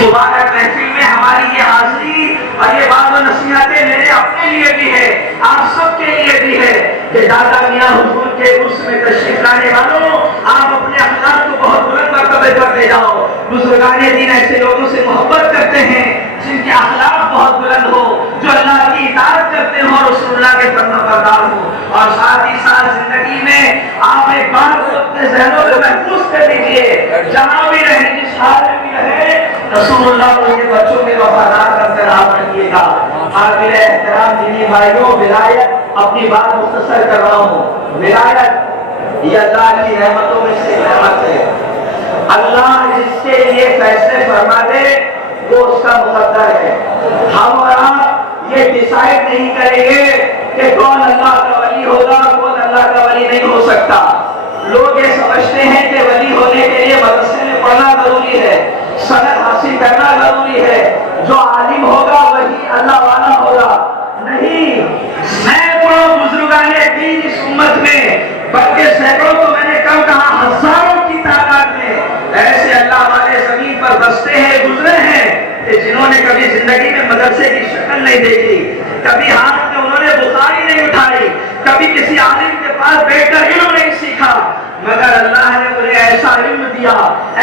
مبارک محفل میں ہماری یہ حاضری اور یہ بات و نصیحتیں میرے اپنے لیے بھی ہے، آپ سب کے لیے بھی ہے کہ دادا میاں حضور کے عرس میں تشریف لانے والوں، آپ اپنے اخلاق کو بہت بلند مرتبے پر لے جاؤ۔ بزرگان دین ایسے لوگوں سے محبت کرتے ہیں جن کے اخلاق بہت بلند ہو، جو اللہ کی اطاعت کرتے ہوں اور رسول اللہ کے فرما بردار ہوں، اور ساتھ ہی ساتھ زندگی میں آپ ایک بات کو اپنے ذہنوں میں محفوظ کر لیجیے، جہاں بھی رہیں، جس حال میں بھی رہیں، رسول اللہ کے بچوں میں وفادار کر کر آپ رکھیے گا۔ قابل احترام دینی بھائیوں، ولایت اپنی بات مختصر کر رہا ہوں۔ ولایت یہ اللہ کی رحمتوں میں سے رحمت ہے۔ اللہ جس کے لیے فیصلے فرما دے وہ اس کا مقدر ہے۔ ہم اور آپ یہ ڈیسائیڈ نہیں کریں گے کہ کون اللہ کا ولی ہوگا، کون اللہ کا ولی نہیں ہو سکتا۔ لوگ یہ سمجھتے ہیں کہ ولی ہونے کے لیے مدرسے میں پڑھنا ضروری ہے، سند حاصل کرنا ضروری ہے، جو عالم ہوگا وہی اللہ والا ہوگا۔ نہیں، سینکڑوں بزرگان دین اس امت میں، بلکہ سینکڑوں تو میں نے کم کہا، ہزاروں کی تعداد میں ایسے اللہ والے زمین پر بستے ہیں، گزرے ہیں کہ جنہوں نے کبھی زندگی میں مدرسے کی شکل نہیں دیکھی، کبھی ہاتھ میں انہوں نے بخاری نہیں اٹھائی، کبھی کسی عالم کے پاس بیٹھ کر علم نہیں سیکھا، مگر اللہ نے انہیں ایسا علم دیا،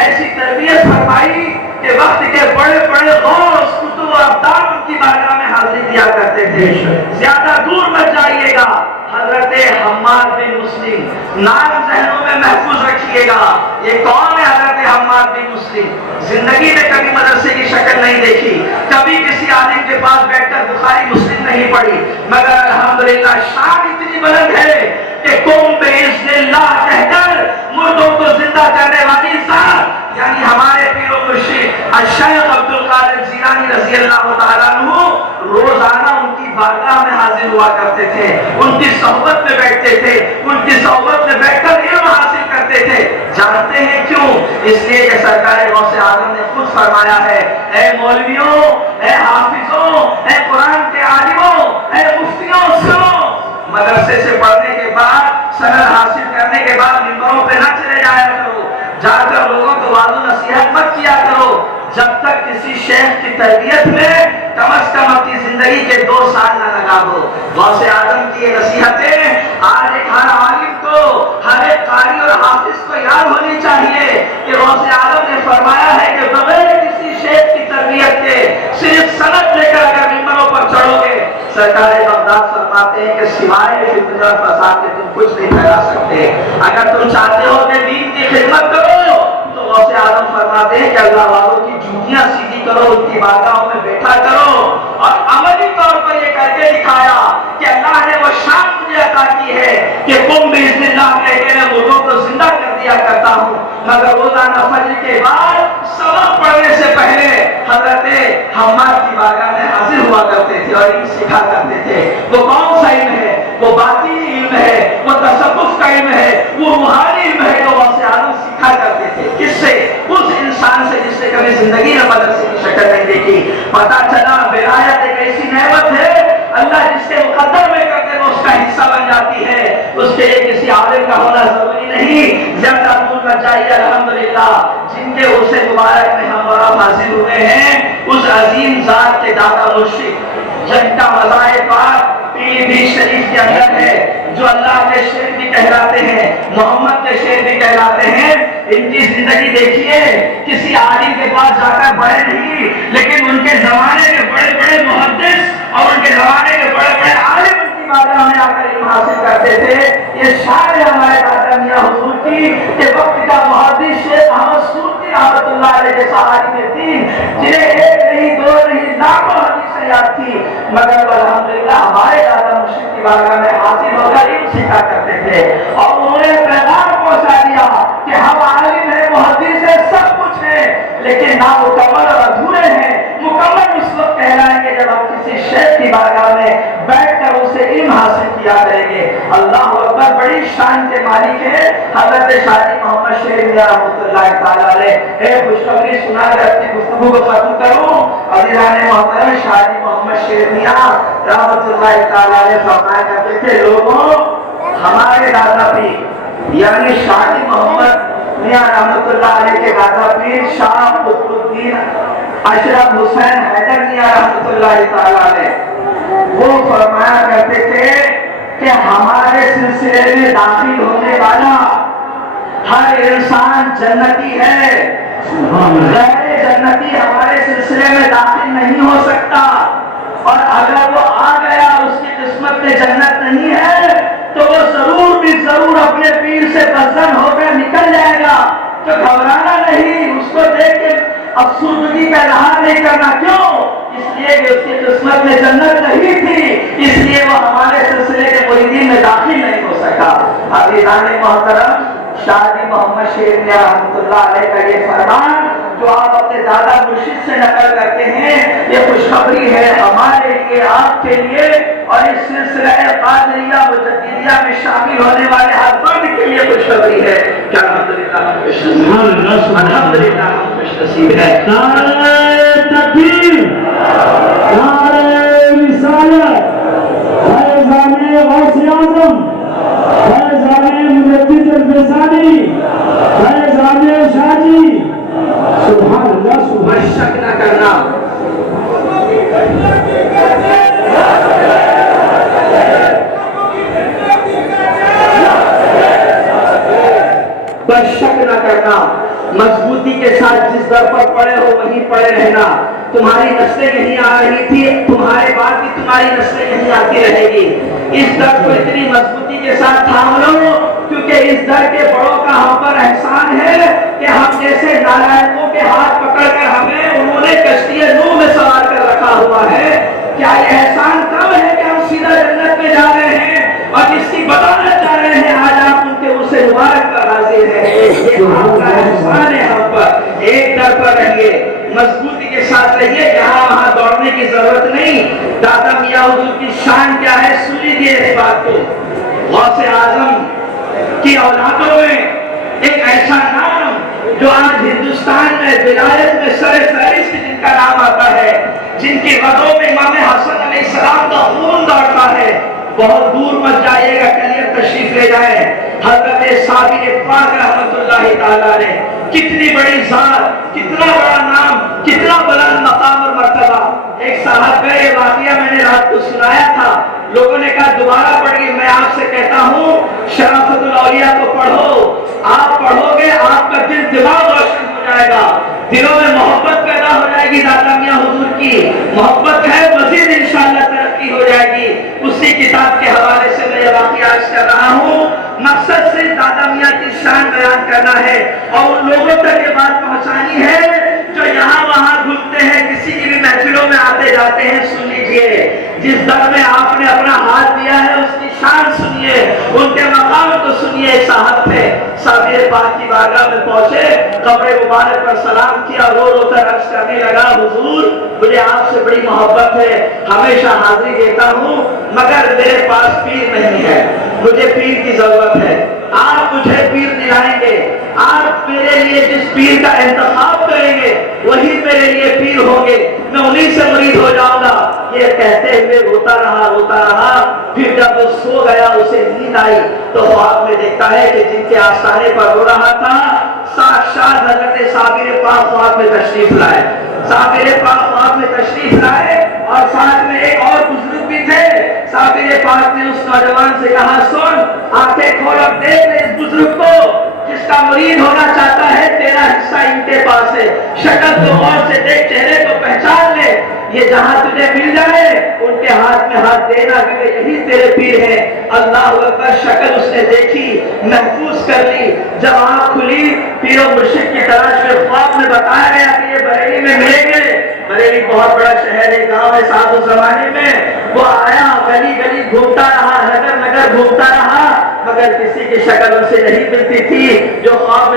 ایسی تربیت فرمائی کہ وقت کے بڑے بڑے غوث کتب و ابدال ان کی بارگاہ میں حاضری دیا کرتے تھے۔ زیادہ دور مت جائیے گا، حضرت حماد بن مسلم، نام ذہنوں میں محفوظ رکھیے گا۔ یہ کون ہے حضرت حماد بن مسلم؟ زندگی میں کبھی مدرسے کی شکل نہیں دیکھی، کبھی کسی عالم کے پاس بیٹھ کر بخاری مسلم نہیں پڑھی، مگر الحمدللہ شان اتنی بلند ہے کہ قوم باذن اللہ کہہ کر مردوں کو زندہ کرنے والی ذات، یعنی ہمارے پیر و مرشد الشیخ عبد القادر جیلانی رضی اللہ تعالیٰ عنہ، روزانہ ان کی بارگاہ میں حاضر ہوا کرتے تھے، ان کی صحبت میں بیٹھتے تھے، ان کی صحبت میں بیٹھ کر علم حاصل کرتے تھے۔ جانتے ہیں کیوں؟ اس لیے کہ سرکار غوث اعظم نے خود فرمایا ہے، اے مولویوں، اے حافظوں، اے قرآن کے عالموں، اے مفتیوں، سنو، مدرسے سے پڑھنے کے بعد، سند حاصل کرنے کے بعد ممبروں پہ نہ چلے جایا کرو، جا کر لوگوں کو وعظ و نصیحت مت کیا کرو، جب تک کسی شیخ کی تربیت میں کم از کم اپنی زندگی کے 2 سال نہ لگا دو۔ غوث اعظم کی یہ نصیحتیں آج ایک ہر عالم کو، ہر ایک قاری اور حافظ کو یاد ہونی چاہیے کہ غوث اعظم نے فرمایا ہے کہ بغیر کسی شیخ کی تربیت کے صرف سند لے کر اگر ممبروں پر چڑھو گے، سرکار بغداد فرماتے ہیں کہ سوائے فتنہ اور فساد کے تم کچھ نہیں پھیلا سکتے۔ اگر تم چاہتے ہو کہ دین کی خدمت کرو تو غوث اعظم فرماتے ہیں کہ اللہ والوں کی جوتیاں سیدھی کرو، ان کی بارگاہوں میں بیٹھا کرو، اور عملی طور پر یہ کر کے دکھایا کہ اللہ نے وہ شان مجھے عطا کی ہے کہ قم باذن اللہ کہہ کے میں مردوں کو زندہ کر دیا کرتا ہوں، مگر روزانہ فجر کے بعد سبق پڑھنے سے پہلے حضرت حماد کی بارگاہ میں حاضر ہوا کرتے تھے اور علم سیکھا کرتے تھے۔ وہ کون سا علم ہے؟ وہ باطنی علم ہے، وہ تصوف کا علم ہے، وہ روحانی علم ہے جو غوث اعظم سیکھا کرتے تھے۔ کس سے؟ اس انسان سے جس نے کبھی زندگی میں مدرسے کی شکل نہیں دیکھی۔ پتا چلا ولایت ایک ایسی نعمت ہے، اللہ جس کے مقدر میں کرتے وہ اس کا حصہ بن جاتی ہے، اس کے لیے کسی عالم کا ہونا ضروری نہیں۔ زیادہ دور نہ جائیے، الحمدللہ جن کے عرص مبارک میں ہم اور آپ حاضر ہوئے ہیں، اس عظیم ذات کے دادا مرشد جن کا مزار پاک پیلی بھیت شریف کے اندر ہے، جو اللہ کے شیر بھی کہلاتے ہیں، محمد کے شیر بھی کہلاتے ہیں، ان کی زندگی دیکھیے، کسی عالم کے پاس جا کر پڑھے نہیں، لیکن ان کے زمانے کے بڑے بڑے محدث اور ان کے زمانے کے بڑے بڑے عالم ان کی بارگاہ میں آ کر علم حاصل کرتے تھے۔ یہ شان ہے ہمارے دادا میاں حضور کی کہ وقت کا محدث شیخ احمد سورتی رحمۃ اللہ علیہ کے عالم دین، جنہیں 1 نہیں 2 نہیں لاکھوں حدیثیں یاد تھی، مگر الحمدللہ ہمارے دادا مرشد کی بارگاہ میں حاضر ہو کر علم سیکھا کرتے تھے، اور انہوں نے پیغام پہنچا دیا کہ ہم عالم ہیں، محدث ہیں، سب کچھ ہیں، لیکن نامکمل اور ادھورے ہیں۔ مکمل اس وقت کہلائیں گے جب ہم کسی شیخ کی بارگاہ میں بیٹھ کر اسے علم حاصل کیا کریں گے۔ اللہ اکبر، بڑی شان کے مالک ہے حضرت شاہی محمد شیر میاں رحمۃ اللہ تعالیٰ علیہ۔ ایک خوشخبری سنا کر اپنی گفتگو کو ختم کروں۔ عزیزان محترم، شاہی محمد شیر میاں رحمۃ اللہ تعالیٰ علیہ فرمایا کرتے تھے، لوگوں ہمارے دادا پیر یعنی شاہی محمد میاں رحمۃ اللہ علیہ کے دادا پیر شاہ قطب الدین اشرف حسین حیدر میاں رحمۃ اللہ تعالیٰ نے وہ فرمایا کرتے تھے کہ ہمارے سلسلے میں داخل ہونے والا ہر انسان جنتی ہے، غیر جنتی ہمارے سلسلے میں داخل نہیں ہو سکتا، اور اگر وہ آ گیا اس کی قسمت میں جنت نہیں ہے تو وہ ضرور بھی ضرور اپنے پیر سے بزن ہو کر نکل جائے گا۔ تو گھبرانا نہیں، اس کو دیکھ کے افسردگی کا اظہار نہیں کرنا۔ کیوں؟ اس لیے کہ اس کی قسمت میں جنت نہیں تھی، اس لیے وہ ہمارے سلسلے کے مریدین میں داخل نہیں ہو سکا۔ عزیزان محترم، شاہ جی محمد شیر میاں رحمۃ اللہ علیہ کا یہ فرمان جو آپ اپنے دادا مرشد سے نقل کرتے ہیں، یہ خوشخبری ہے ہمارے لیے، آپ کے لیے، اور اس سلسلہ قادریہ مجددیہ میں شامل ہونے والے ہر فرد کے لیے خوشخبری ہے کہ الحمدللہ ہم خوش نصیب ہیں، الحمدللہ ہم خوش نصیب ہیں۔ نعرہ تکبیر، نعرہ رسالت، فیضان غوث اعظم، فیضان مجدد الفیضانی، فیضان شاہ جی، سبحان اللہ سبحان اللہ۔ شک نہ کرنا، بس شک نہ کرنا، مضبوطی کے ساتھ جس در پر پڑے ہو وہیں پڑے رہنا۔ تمہاری نسلیں یہیں آ رہی تھی، تمہارے بعد بھی تمہاری نسلیں یہیں آتی رہے گی۔ اس در کو اتنی مضبوطی کے ساتھ تھام لو، کیونکہ اس در کے بڑوں کا ہم پر احسان ہے کہ ہم جیسے نالائقوں کے ہاتھ پکڑ کر ہمیں انہوں نے کشتی نوح میں سوار کر رکھا ہوا ہے۔ کیا یہ احسان کم ہے کہ ہم سیدھا جنت میں جا رہے ہیں اور جس کی بدولت جا رہے ہیں آج آپ ان کے منہ سے مبارک پر حاضر ہیں؟ یہ آپ کا احسان ہے ہم پر۔ ایک در پر رہیے، مضبوطی کے ساتھ رہیے، یہاں وہاں دوڑنے کی ضرورت نہیں۔ دادا میاں حضور کی شان کیا ہے سن لیجیے اس بات کو۔ غوث اعظم کی اولادوں میں ایک ایسا نام جو آج ہندوستان میں ولایت میں سر فہرست جن کا نام آتا ہے، جن کی رگوں میں امام حسن علیہ السلام کا خون دوڑتا ہے، بہت دور مت جائیے گا، کلیئر تشریف لے جائیں۔ حضرت صابر پاک رحمۃ اللہ تعالیٰ نے کتنی بڑی ذات، کتنا بڑا نام، کتنا بلند مقام اور مرتبہ۔ ایک صاحب کا یہ واقعہ میں نے رات کو سنایا تھا، لوگوں نے کہا دوبارہ پڑھیے۔ میں آپ سے کہتا ہوں شرافت الاولیاء کو پڑھو، آپ پڑھو گے آپ کا دل دماغ روشن ہو جائے گا، دلوں میں محبت پیدا ہو جائے گی دادا میاں حضور کی، محبت ہے مزید انشاءاللہ ترقی ہو جائے گی۔ اسی کتاب کے حوالے سے میں یہ واقعہ عرض کر رہا ہوں، مقصد صرف دادا میاں کی شان بیان کرنا ہے اور ان لوگوں تک یہ بات پہنچانی ہے جو یہاں وہاں گھومتے ہیں، کسی کی بھی محفلوں میں آتے جاتے ہیں۔ سن لیجئے، جس در میں آپ نے اپنا ہاتھ دیا ہے اس کی شان سنیے، ان کے مقام کو سنیے۔ ایک صاحب تھے، صابر پاک کی بارگاہ میں پہنچے، قبر مبارک پر سلام کیا، رو رو کر عرض کرنے لگا حضور مجھے آپ سے بڑی محبت ہے، ہمیشہ حاضری دیتا ہوں، مگر میرے پاس پیر نہیں ہے، مجھے پیر کی ضرورت ہے، آپ مجھے پیر دلائیں گے، آپ میرے لیے جس پیر کا انتخاب کریں گے وہی میرے لیے پیر ہوں گے، میں انہی سے مرید ہو جاؤں گا۔ یہ کہتے ہوئے روتا رہا، پھر جب وہ سو گیا اسے نیند آئی تو خواب میں دیکھتا ہے کہ جن کے آستانے پر رو رہا تھا ساکشات حضرت صابر پاک خواب میں تشریف لائے، صابر پاک خواب میں تشریف لائے، اور ساتھ میں ایک اور بزرگ بھی تھے۔ صابر پاک نے اس نوجوان سے کہا سن، آنکھیں کھول اور دیکھ لے اس بزرگ کو، جس کا مرید ہونا چاہتا ہے تیرا حصہ ان کے پاس ہے، شکل کو غور سے دیکھ، چہرے کو پہچان لے، یہ جہاں تجھے مل جائے ان کے ہاتھ میں ہاتھ دینا کہ یہی تیرے پیر ہیں۔ اللہ اکبر، شکل اس نے دیکھی، محفوظ کر لی، جب آنکھ کھلی پیر و مرشد کی تلاش میں خواب میں بتایا گیا کہ یہ بریلی میں ملیں گے۔ بریلی بہت بڑا شہر ہے، گاؤں ہے ساتھ اس زمانے میں۔ وہ آیا، گلی گلی گھومتا رہا، نگر نگر گھومتا رہا، مگر کسی کی شکل ان سے نہیں ملتی تھی جو خواب